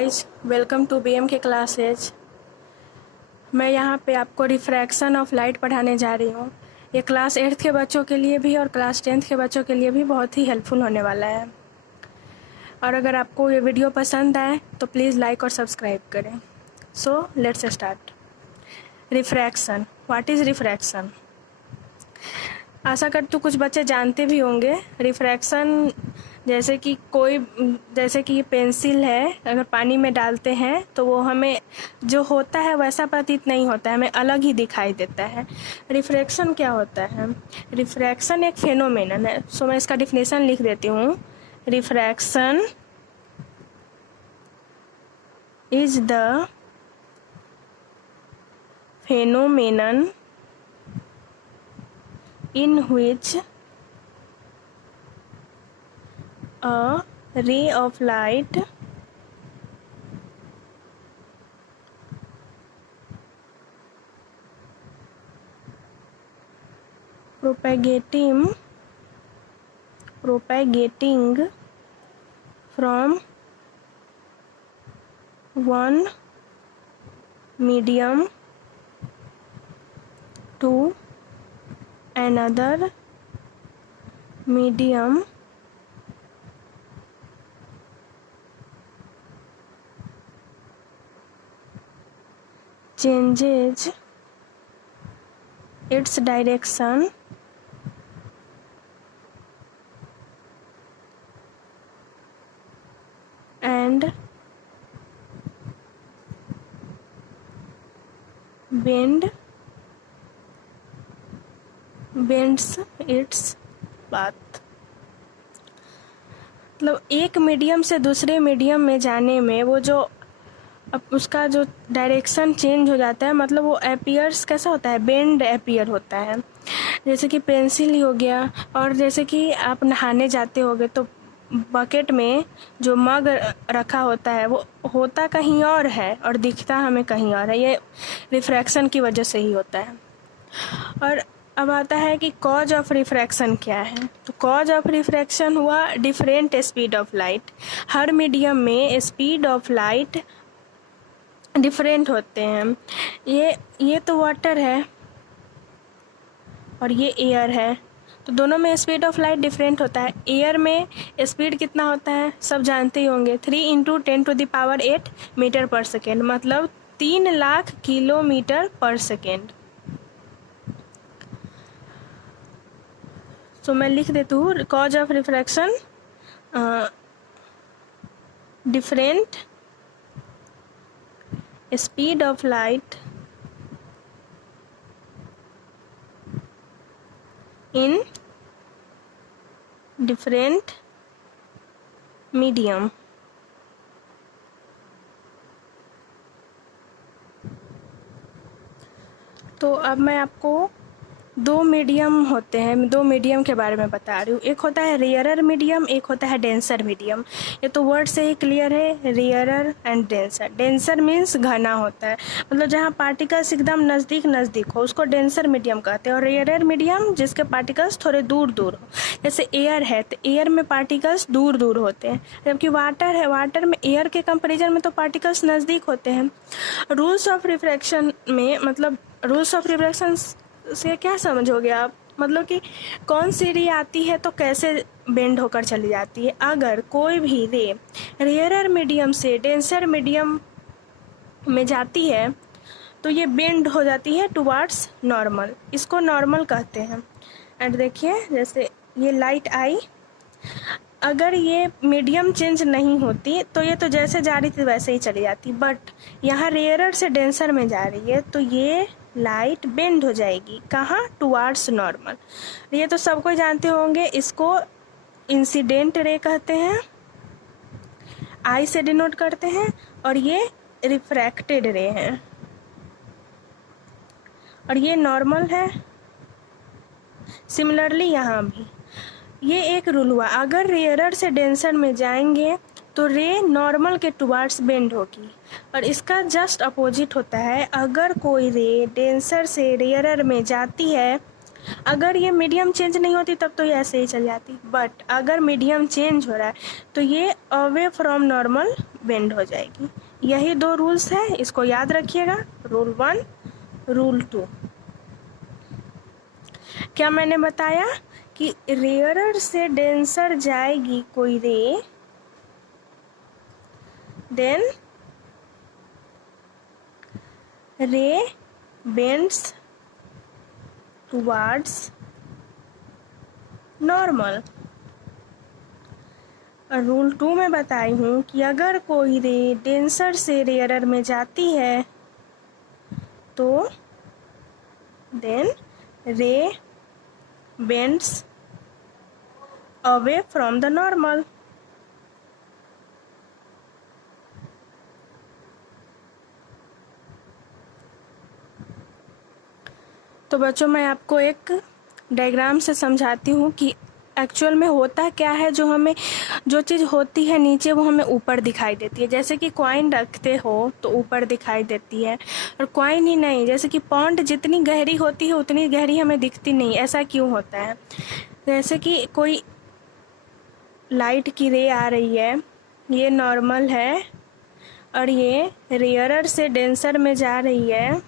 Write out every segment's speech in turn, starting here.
Guys, welcome to BM के classes. मैं यहाँ पे आपको रिफ्रैक्शन ऑफ लाइट पढ़ाने जा रही हूँ। ये क्लास 8th के बच्चों के लिए भी और क्लास 10th के बच्चों के लिए भी बहुत ही हेल्पफुल होने वाला है। और अगर आपको ये वीडियो पसंद आए तो प्लीज़ लाइक और सब्सक्राइब करें। So let's start. Refraction, what is refraction? आशा करती हूँ कुछ बच्चे जानते भी होंगे। रिफ्रैक्शन जैसे कि ये पेंसिल है, अगर पानी में डालते हैं तो वो हमें जो होता है वैसा प्रतीत नहीं होता है, हमें अलग ही दिखाई देता है। रिफ्रैक्शन क्या होता है? रिफ्रैक्शन एक फेनोमेनन है। सो मैं इसका डिफिनेशन लिख देती हूँ। Refraction is the phenomenon in which a ray of light propagating from one medium to another medium changes its direction and bends its path। मतलब एक मीडियम से दूसरे मीडियम में जाने में वो जो अब उसका जो डायरेक्शन चेंज हो जाता है, मतलब वो अपीयर्स कैसा होता है, बेंड अपीयर होता है। जैसे कि पेंसिल ही हो गया, और जैसे कि आप नहाने जाते होगे तो बकेट में जो मग रखा होता है वो होता कहीं और है और दिखता हमें कहीं और है। ये रिफ्रैक्शन की वजह से ही होता है। और अब आता है कि कॉज ऑफ रिफ्रैक्शन क्या है। तो कॉज ऑफ रिफ्रैक्शन हुआ different speed of light. Her medium में स्पीड ऑफ लाइट डिफरेंट होते हैं। ये तो वाटर है और ये एयर है, तो दोनों में स्पीड ऑफ लाइट डिफरेंट होता है। एयर में स्पीड कितना होता है सब जानते ही होंगे, 3 × 10⁸ मीटर पर सेकेंड, मतलब 3 लाख किलोमीटर पर सेकेंड। तो मैं लिख देती हूँ cause of refraction different speed of light in different medium। तो अब मैं आपको दो मीडियम होते हैं, दो मीडियम के बारे में बता रही हूँ। एक होता है रेयरर मीडियम, एक होता है डेंसर मीडियम। ये तो वर्ड से ही क्लियर है, rarer and denser. Denser means घना होता है, मतलब जहाँ पार्टिकल्स एकदम नज़दीक हो उसको डेंसर मीडियम कहते हैं। और रेयरर मीडियम जिसके पार्टिकल्स थोड़े दूर हो, जैसे एयर है तो एयर में पार्टिकल्स दूर होते हैं, जबकि वाटर है, वाटर में एयर के कंपेरिजन में तो पार्टिकल्स नज़दीक होते हैं। रूल्स ऑफ रिफ्रैक्शन में, मतलब रूल्स ऑफ रिफ्रैक्शन से क्या समझोगे आप, मतलब कि कौन सी रे आती है तो कैसे बेंड होकर चली जाती है। अगर कोई भी रे रेयरर मीडियम से डेंसर मीडियम में जाती है तो ये बेंड हो जाती है टुवार्ड्स नॉर्मल, इसको नॉर्मल कहते हैं। एंड देखिए जैसे ये लाइट आई, अगर ये मीडियम चेंज नहीं होती तो ये तो जैसे जा रही थी वैसे ही चली जाती, बट यहाँ रेयरर से डेंसर में जा रही है तो ये लाइट बेंड हो जाएगी, कहाँ, टुवार्ड्स नॉर्मल। ये तो सबको जानते होंगे, इसको इंसिडेंट रे कहते हैं, आई से डिनोट करते हैं, और ये रिफ्रैक्टेड रे है और ये नॉर्मल है। सिमिलरली यहाँ भी ये एक रूल हुआ, अगर रेयरर से डेंसर में जाएंगे तो रे नॉर्मल के टुवार्ड्स बेंड होगी, और इसका जस्ट अपोजिट होता है। अगर कोई रे डेंसर से रेयरर में जाती है, अगर ये मीडियम चेंज नहीं होती तब तो ये ऐसे ही चल जाती, बट अगर मीडियम चेंज हो रहा है तो ये अवे फ्रॉम नॉर्मल बेंड हो जाएगी। यही दो रूल्स है, इसको याद रखिएगा, रूल 1, रूल 2। क्या मैंने बताया कि रेयरर से डेंसर जाएगी कोई रे, then ray bends towards normal. और रूल 2 में बताई हूँ कि अगर कोई रे डेंसर से रेयरर में जाती है तो then ray bends away from the normal. तो बच्चों मैं आपको एक डायग्राम से समझाती हूँ कि एक्चुअल में होता क्या है। जो चीज़ होती है नीचे वो हमें ऊपर दिखाई देती है। जैसे कि कॉइन रखते हो तो ऊपर दिखाई देती है, और कॉइन ही नहीं, जैसे कि पॉन्ड जितनी गहरी होती है उतनी गहरी हमें दिखती नहीं। ऐसा क्यों होता है? जैसे कि कोई लाइट की रे आ रही है, ये नॉर्मल है और ये रेयरर से डेंसर में जा रही है,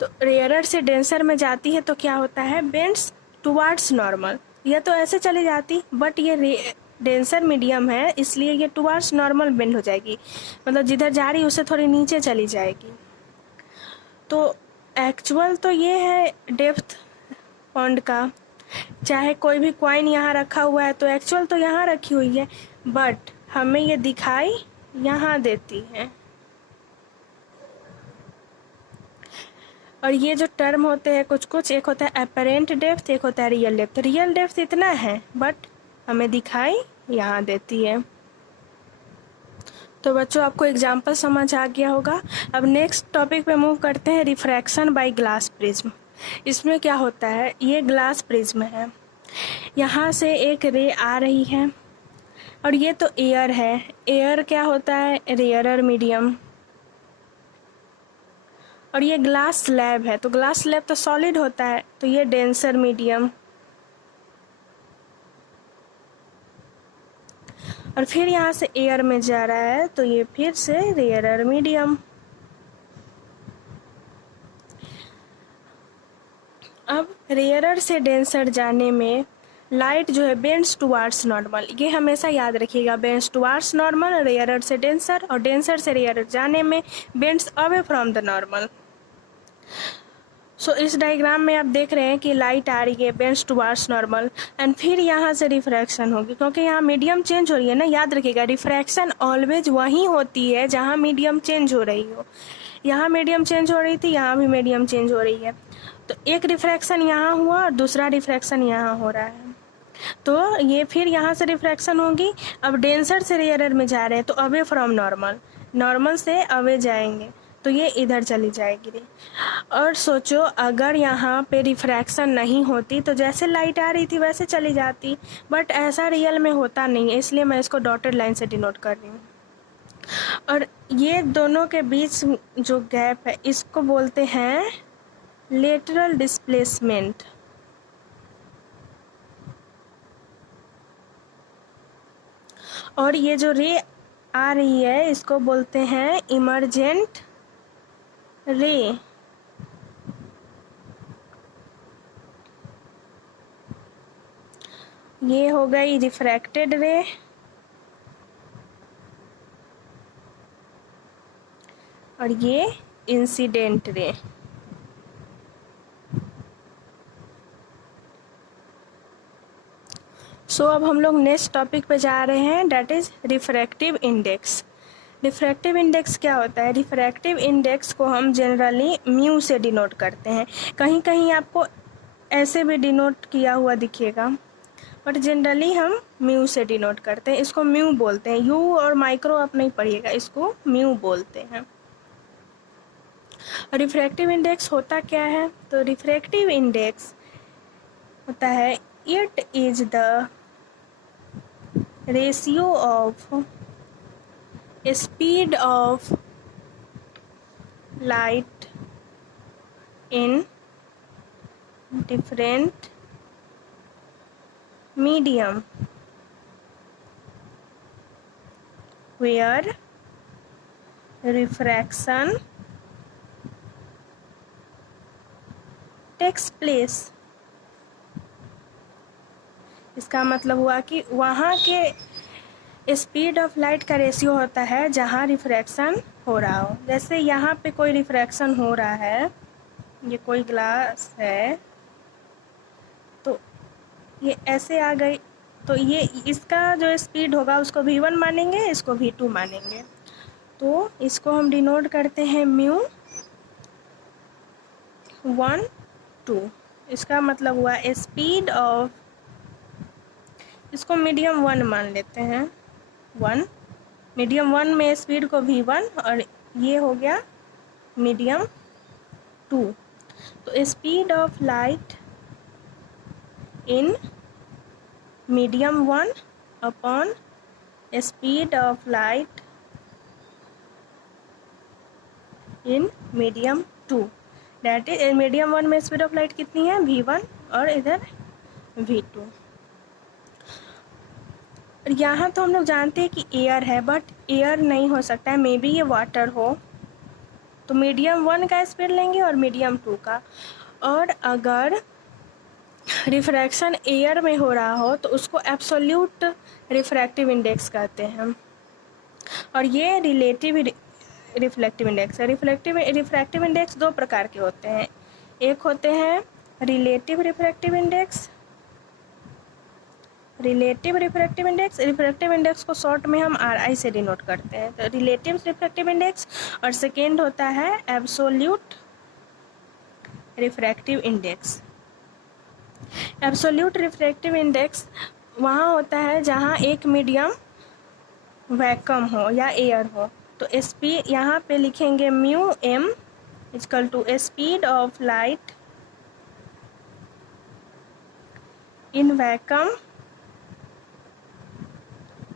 तो रेयरर से डेंसर में जाती है तो क्या होता है, बेंड्स टुवार्ड्स नॉर्मल। यह तो ऐसे चली जाती, बट ये डेंसर मीडियम है इसलिए ये टुवार्ड्स नॉर्मल बेंड हो जाएगी, मतलब जिधर जा रही है उससे थोड़ी नीचे चली जाएगी। तो एक्चुअल तो ये है डेप्थ पॉन्ड का। चाहे कोई भी कॉइन यहाँ रखा हुआ है तो एक्चुअल तो यहाँ रखी हुई है, बट हमें ये दिखाई यहाँ देती है। और ये जो टर्म होते हैं कुछ कुछ, एक होता है अपेरेंट डेप्थ, एक होता है रियल डेप्थ। रियल डेप्थ इतना है बट हमें दिखाई यहाँ देती है। तो बच्चों आपको एग्जाम्पल समझ आ गया होगा। अब नेक्स्ट टॉपिक पे मूव करते हैं, रिफ्रैक्शन बाय ग्लास प्रिज्म। इसमें क्या होता है, ये ग्लास प्रिज्म है, यहाँ से एक रे आ रही है और ये तो एयर है। एयर क्या होता है, रेयरर मीडियम, और ये ग्लास स्लैब है, तो ग्लास स्लैब तो सॉलिड होता है, तो ये डेंसर मीडियम। और फिर यहाँ से एयर में जा रहा है तो ये फिर से रेयरर मीडियम। अब रेयरर से डेंसर जाने में लाइट जो है बेंड्स टुवार्ड्स नॉर्मल, ये हमेशा याद रखिएगा, बेंड्स टुवार्ड्स नॉर्मल, रेयरर से डेंसर, और डेंसर से रेयरर जाने में bends away from the normal. So इस डायग्राम में आप देख रहे हैं कि लाइट आ रही है बेंड्स टुवार्ड्स नॉर्मल, एंड फिर यहाँ से रिफ्रैक्शन होगी, क्योंकि यहाँ मीडियम चेंज हो रही है ना। याद रखिएगा रिफ्रैक्शन ऑलवेज वहीं होती है जहाँ मीडियम चेंज हो रही हो। यहाँ मीडियम चेंज हो रही थी, यहाँ भी मीडियम चेंज हो रही है, तो एक रिफ्रैक्शन यहाँ हुआ और दूसरा रिफ्रैक्शन यहाँ हो रहा है, तो ये फिर यहाँ से रिफ्रैक्शन होगी। अब डेंसर से रेयरर में जा रहे हैं तो अवे फ्रॉम नॉर्मल, नॉर्मल से अवे जाएंगे तो ये इधर चली जाएगी रे। और सोचो अगर यहाँ पे रिफ्रैक्शन नहीं होती तो जैसे लाइट आ रही थी वैसे चली जाती, बट ऐसा रियल में होता नहीं है, इसलिए मैं इसको डॉटेड लाइन से डिनोट कर रही हूँ। और ये दोनों के बीच जो गैप है इसको बोलते हैं लेटरल डिस्प्लेसमेंट। और ये जो रे आ रही है इसको बोलते हैं इमर्जेंट रे। ये हो गई रिफ्रैक्टेड रे, और ये इंसिडेंट रे। सो अब हम लोग नेक्स्ट टॉपिक पे जा रहे हैं, that is refractive index. Refractive index क्या होता है? रिफ्रैक्टिव इंडेक्स को हम जनरली म्यू से डिनोट करते हैं, कहीं कहीं आपको ऐसे भी डिनोट किया हुआ दिखेगा, बट जनरली हम म्यू से डिनोट करते हैं, इसको म्यू बोलते हैं। यू और माइक्रो आप नहीं पढ़िएगा, इसको म्यू बोलते हैं। रिफ्रैक्टिव इंडेक्स होता क्या है? तो रिफ्रैक्टिव इंडेक्स होता है it is the ratio of speed of light in different medium where refraction takes place। इसका मतलब हुआ कि वहाँ के स्पीड ऑफ लाइट का रेशियो होता है जहाँ रिफ्रैक्शन हो रहा हो। जैसे यहाँ पे कोई रिफ्रैक्शन हो रहा है, ये कोई ग्लास है, तो ये ऐसे आ गई, तो ये इसका जो स्पीड होगा उसको v1 मानेंगे, इसको v2 मानेंगे। तो इसको हम डिनोट करते हैं म्यू 1 2। इसका मतलब हुआ स्पीड ऑफ, इसको मीडियम 1 मान लेते हैं, 1, मीडियम 1 में स्पीड को v1 और ये हो गया मीडियम 2। तो speed of light in medium 1 upon speed of light in medium 2, that is medium 1 में स्पीड ऑफ लाइट कितनी है, v1 और इधर v2। यहाँ तो हम लोग जानते हैं कि एयर है, बट एयर नहीं हो सकता है, मे बी ये वाटर हो। तो मीडियम 1 का स्पीड लेंगे और मीडियम 2 का। और अगर रिफ्रैक्शन एयर में हो रहा हो तो उसको एब्सोल्यूट रिफ्रैक्टिव इंडेक्स कहते हैं, और ये रिलेटिव रिफ्लेक्टिव इंडेक्स है। रिफ्रैक्टिव इंडेक्स दो प्रकार के होते हैं, एक होते हैं relative refractive index, refractive index को शॉर्ट में हम RI से डिनोट करते हैं, तो रिलेटिव रिफ्रैक्टिव इंडेक्स। और सेकेंड होता है absolute refractive index. Absolute refractive index वहाँ होता है जहाँ एक मीडियम वैक्यूम हो या एयर हो। तो स्पीड यहाँ पे लिखेंगे mu m equal to speed of light in vacuum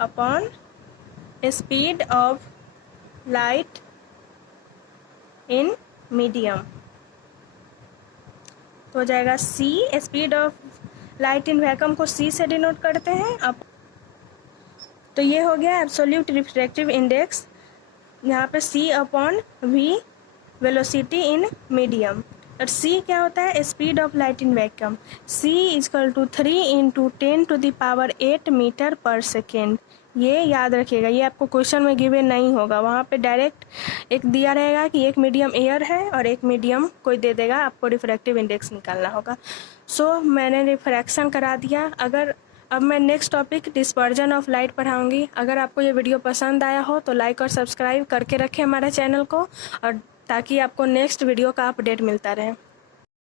upon speed of light in medium. तो हो जाएगा C, speed of light in vacuum को C से डिनोट करते हैं। अब तो ये हो गया एब्सोल्यूट रिफ्रैक्टिव इंडेक्स, यहाँ पे C upon V velocity in medium. और C क्या होता है, speed of light in vacuum. C equal to 3 × 10⁸ metre per second. ये याद रखिएगा, ये आपको क्वेश्चन में गिवन नहीं होगा, वहाँ पे डायरेक्ट एक दिया रहेगा कि एक मीडियम एयर है और एक मीडियम कोई दे देगा, आपको रिफ्रैक्टिव इंडेक्स निकालना होगा। सो मैंने रिफ्रैक्शन करा दिया। अब मैं next topic dispersion of light पढ़ाऊँगी। अगर आपको ये वीडियो पसंद आया हो तो लाइक और सब्सक्राइब करके रखें हमारे चैनल को, और ताकि आपको नेक्स्ट वीडियो का अपडेट मिलता रहे।